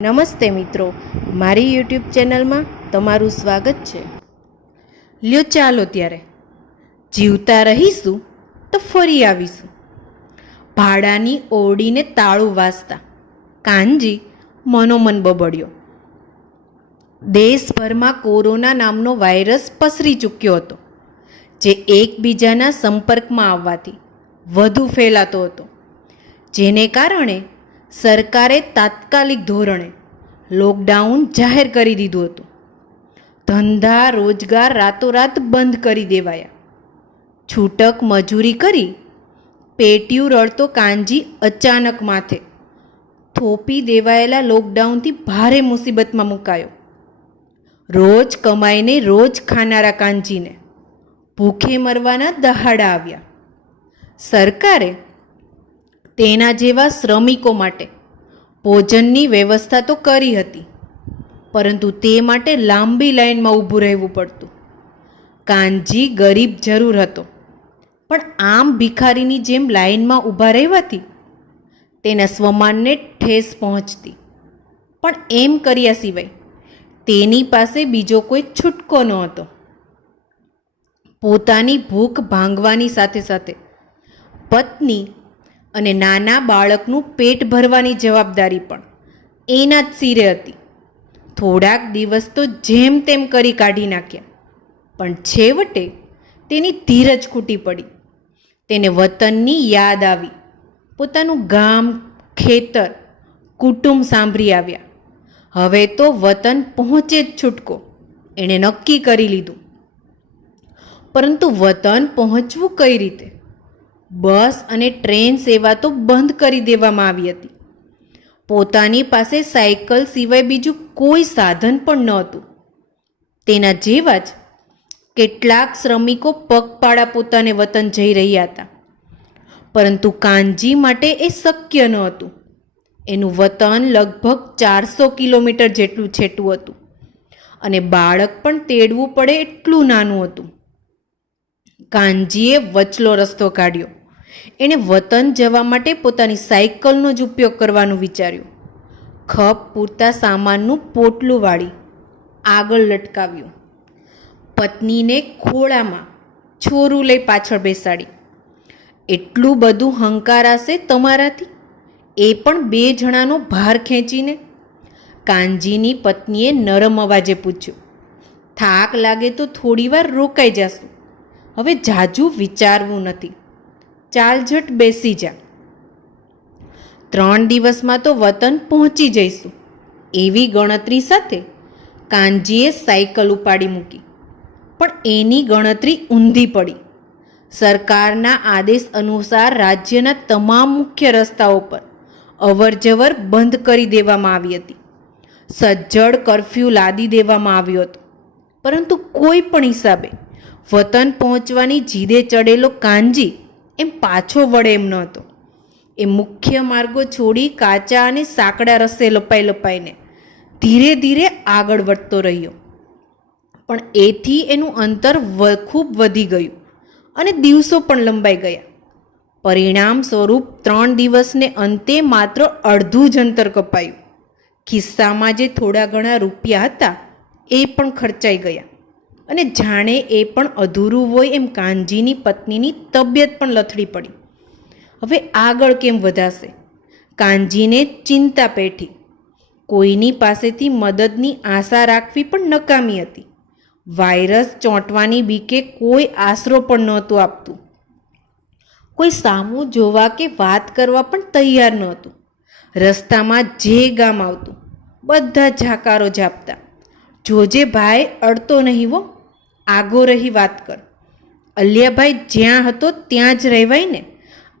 નમસ્તે મિત્રો, મારી યુટ્યુબ ચેનલમાં તમારું સ્વાગત છે. લ્યો ચાલો ત્યારે જીવતા રહીશું તો ફરી આવીશું. ભાડાની ઓરડીને તાળું વાસતા કાનજી મનોમન બબડ્યો. દેશભરમાં કોરોના નામનો વાયરસ પસરી ચૂક્યો હતો, જે એકબીજાના સંપર્કમાં આવવાથી વધુ ફેલાતો હતો, જેને કારણે સરકારે તાત્કાલિક ધોરણે લોકડાઉન જાહેર કરી દીધું હતું. ધંધા રોજગાર રાતોરાત બંધ કરી દેવાયા. છૂટક મજૂરી કરી પેટીયું રળતો કાનજી અચાનક માથે થોપી દેવાયેલા લોકડાઉનથી ભારે મુસીબતમાં મુકાયો. રોજ કમાઈને રોજ ખાનારા કાનજીને ભૂખે મરવાના દહાડા આવ્યા. સરકારે તેના જેવા શ્રમિકો માટે ભોજનની વ્યવસ્થા તો કરી હતી, પરંતુ તે માટે લાંબી લાઈનમાં ઊભું રહેવું પડતું. કાનજી ગરીબ જરૂર હતો, પણ આમ ભિખારીની જેમ લાઈનમાં ઊભા રહેવાથી તેના સ્વમાનને ઠેસ પહોંચતી. પણ એમ કર્યા સિવાય તેની પાસે બીજો કોઈ છૂટકો ન હતો. પોતાની ભૂખ ભાંગવાની સાથે સાથે પત્ની અને નાના બાળકનું પેટ ભરવાની જવાબદારી પણ એના જ સિરે હતી. થોડાક દિવસ તો જેમ તેમ કરી કાઢી નાખ્યા, પણ છેવટે તેની ધીરજ ખૂટી પડી. તેને વતનની યાદ આવી. પોતાનું ગામ, ખેતર, કુટુંબ સાંભળી આવ્યા. હવે તો વતન પહોંચે જ છૂટકો એણે નક્કી કરી લીધું. પરંતુ વતન પહોંચવું કઈ રીતે? બસ અને ટ્રેન સેવા તો બંધ કરી દેવામાં આવી હતી. પોતાની પાસે સાયકલ સિવાય બીજું કોઈ સાધન પણ નહોતું. તેના જેવા જ કેટલાક શ્રમિકો પગપાળા પોતાને વતન જઈ રહ્યા હતા, પરંતુ કાનજી માટે એ શક્ય ન હતું. એનું વતન લગભગ 400 કિલોમીટર જેટલું છેટું હતું, અને બાળક પણ તેડવું પડે એટલું નાનું હતું. કાનજીએ વચલો રસ્તો કાઢ્યો. એણે વતન જવા માટે પોતાની સાયકલનો જ ઉપયોગ કરવાનું વિચાર્યું. ખપ પૂરતા સામાનનું પોટલું વાળી આગળ લટકાવ્યું. પત્નીને ખોળામાં છોરું લઈ પાછળ બેસાડી. એટલું બધું હંકારાશે તમારાથી? એ પણ 2 જણાનો ભાર ખેંચીને? કાનજીની પત્નીએ નરમ અવાજે પૂછ્યું. થાક લાગે તો થોડીવાર રોકાઈ જશું. હવે જાજુ વિચારવું નથી. ચાલ ઝટ બેસી જા. 3 દિવસમાં તો વતન પહોંચી જઈશું. એવી ગણતરી સાથે કાનજીએ સાયકલ ઉપાડી મૂકી. પણ એની ગણતરી ઊંધી પડી. સરકારના આદેશ અનુસાર રાજ્યના તમામ મુખ્ય રસ્તાઓ પર અવરજવર બંધ કરી દેવામાં આવી હતી. સજ્જડ કરફ્યુ લાદી દેવામાં આવ્યો હતો. પરંતુ કોઈ પણ હિસાબે વતન પહોંચવાની જીદે ચડેલો કાનજી એમ પાછો વળે એમ ન હતો. એ મુખ્ય માર્ગો છોડી કાચા અને સાંકડા રસ્તે લપાઈને ધીરે ધીરે આગળ વધતો રહ્યો. પણ એથી એનું અંતર ખૂબ વધી ગયું અને દિવસો પણ લંબાઈ ગયા. પરિણામ સ્વરૂપ 3 દિવસને અંતે માત્ર અડધું જ અંતર કપાયું. ખિસ્સામાં જે થોડા ઘણા રૂપિયા હતા એ પણ ખર્ચાઈ ગયા, અને જાણે એ પણ અધૂરું હોય એમ કાનજીની પત્નીની તબિયત પણ લથડી પડી. હવે આગળ કેમ વધાશે? કાનજીને ચિંતા પેઠી. કોઈની પાસેથી મદદની આશા રાખવી પણ નકામી હતી. વાયરસ ચોંટવાની બીકે કોઈ આશરો પણ નહોતું આપતું. કોઈ સામું જોવા કે વાત કરવા પણ તૈયાર નહોતું. રસ્તામાં જે ગામ આવતું બધા જાકારો જાપતા. જોજે ભાઈ, અડતો નહીં હો, આગો રહી વાત કર. અલ્યાભાઈ, જ્યાં હતો ત્યાં જ રહેવાય ને,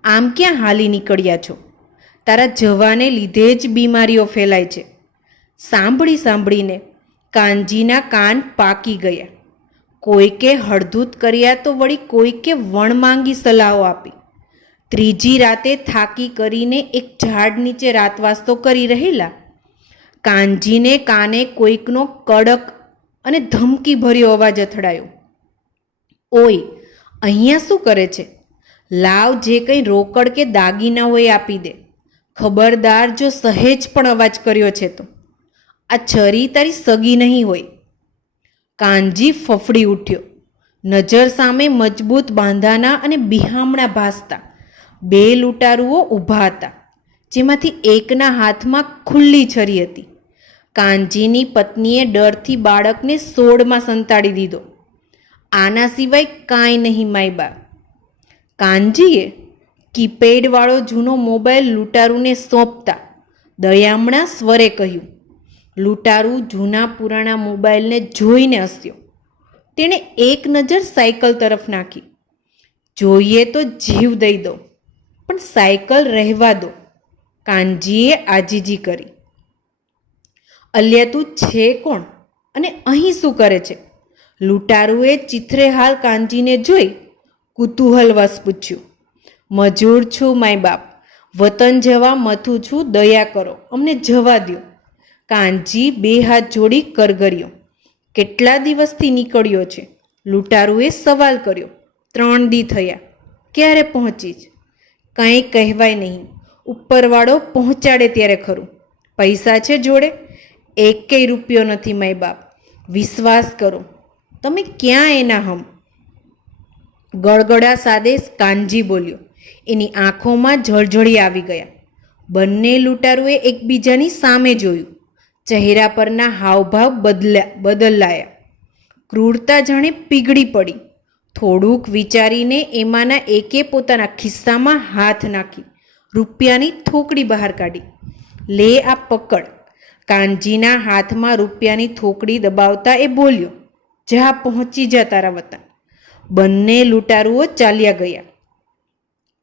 આમ ક્યાં હાલી નીકળ્યા છો? તારા જવાને લીધે જ બીમારીઓ ફેલાય છે. સાંભળીને કાનજીના કાન પાકી ગયા. કોઈકે હળધૂત કર્યા તો વળી કોઈકે વણમાંગી સલાહો આપી. ત્રીજી રાતે થાકી કરીને એક ઝાડ નીચે રાતવાસ તો કરી રહેલા કાનજીને કાને કોઈકનો કડક અને ધમકી ભર્યો અવાજ અથડાયો. ઓય, અહીંયા શું કરે છે? લાવ, જે કંઈ રોકડ કે દાગીના હોય આપી દે. ખબરદાર, જો સહેજ પણ અવાજ કર્યો છે તો. આ છરી તારી સગી નહીં હોય. કાનજી ફફડી ઉઠ્યો. નજર સામે મજબૂત બાંધાના અને બિહામણા ભાસતા બે લૂંટારુઓ ઊભા હતા, જેમાંથી એકના હાથમાં ખુલ્લી છરી હતી. કાનજીની પત્નીએ ડરથી બાળકને સોળમાં સંતાડી દીધો. આના સિવાય કાંઈ નહીં માયબા. કાનજીએ કીપેડવાળો જૂનો મોબાઈલ લૂંટારુને સોંપતા દયામણા સ્વરે કહ્યું. લૂંટારુ જૂના પુરાણા મોબાઈલને જોઈને હસ્યો. તેણે એક નજર સાયકલ તરફ નાખી. જોઈએ તો જીવ દઈ દો, પણ સાયકલ રહેવા દો, કાનજીએ આજીજી કરી. અલ્યા તું છે કોણ અને અહીં શું કરે છે? લૂંટારુએ ચિત્રેહાલ કાનજીને જોઈ કુતૂહલવશ પૂછ્યું. મજૂર છું માય બાપ, વતન જવા મથું છું, દયા કરો, અમને જવા દ્યો. કાનજી બે હાથ જોડી કરગર્યો. કેટલા દિવસથી નીકળ્યો છે? લૂંટારુએ સવાલ કર્યો. 3 દી થયા. ક્યારે પહોંચીશ? કંઈ કહેવાય નહીં. ઉપરવાળો પહોંચાડે ત્યારે ખરું. પૈસા છે જોડે? 1 રૂપિયો નથી માય બાપ, વિશ્વાસ કરો. તમે ક્યાં એના હમ? ગળગળા સાદે કાનજી બોલ્યો. એની આંખોમાં જળજળી આવી ગયા. બંને લૂંટારુએ એકબીજાની સામે જોયું. ચહેરા પરના હાવભાવ બદલાયા. ક્રૂરતા જાણે પીગળી પડી. થોડુંક વિચારીને એમાંના એકે પોતાના ખિસ્સામાં હાથ નાખી રૂપિયાની થોકડી બહાર કાઢી. લે આ પકડ. કાનજીના હાથમાં રૂપિયાની થોકડી દબાવતા એ બોલ્યો. જા પહોંચી જા તારા વતન. બંને લૂંટારુઓ ચાલ્યા ગયા.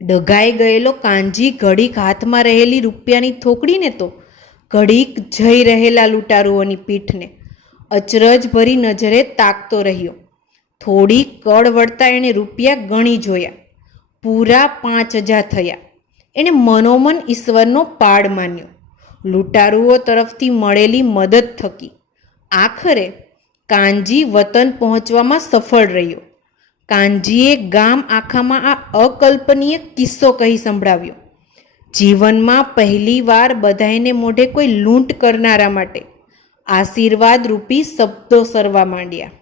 ડઘાઈ ગયેલો કાનજી ઘડીક હાથમાં રહેલી રૂપિયાની થોકડીને તો ઘડીક જઈ રહેલા લૂંટારુઓની પીઠને અચરજ ભરી નજરે તાકતો રહ્યો. થોડી કળ વળતા એણે રૂપિયા ગણી જોયા. પૂરા 5000 થયા. એણે મનોમન ઈશ્વરનો પાડ માન્યો. લૂંટારુઓ તરફથી મળેલી મદદ થકી આખરે કાનજી વતન પહોંચવામાં સફળ રહ્યો. કાનજીએ ગામ આખામાં આ અકલ્પનીય કિસ્સો કહી સંભળાવ્યો. જીવનમાં પહેલીવાર બધાઈને મોઢે કોઈ લૂંટ કરનારા માટે આશીર્વાદ રૂપી શબ્દો સરવા માંડ્યા.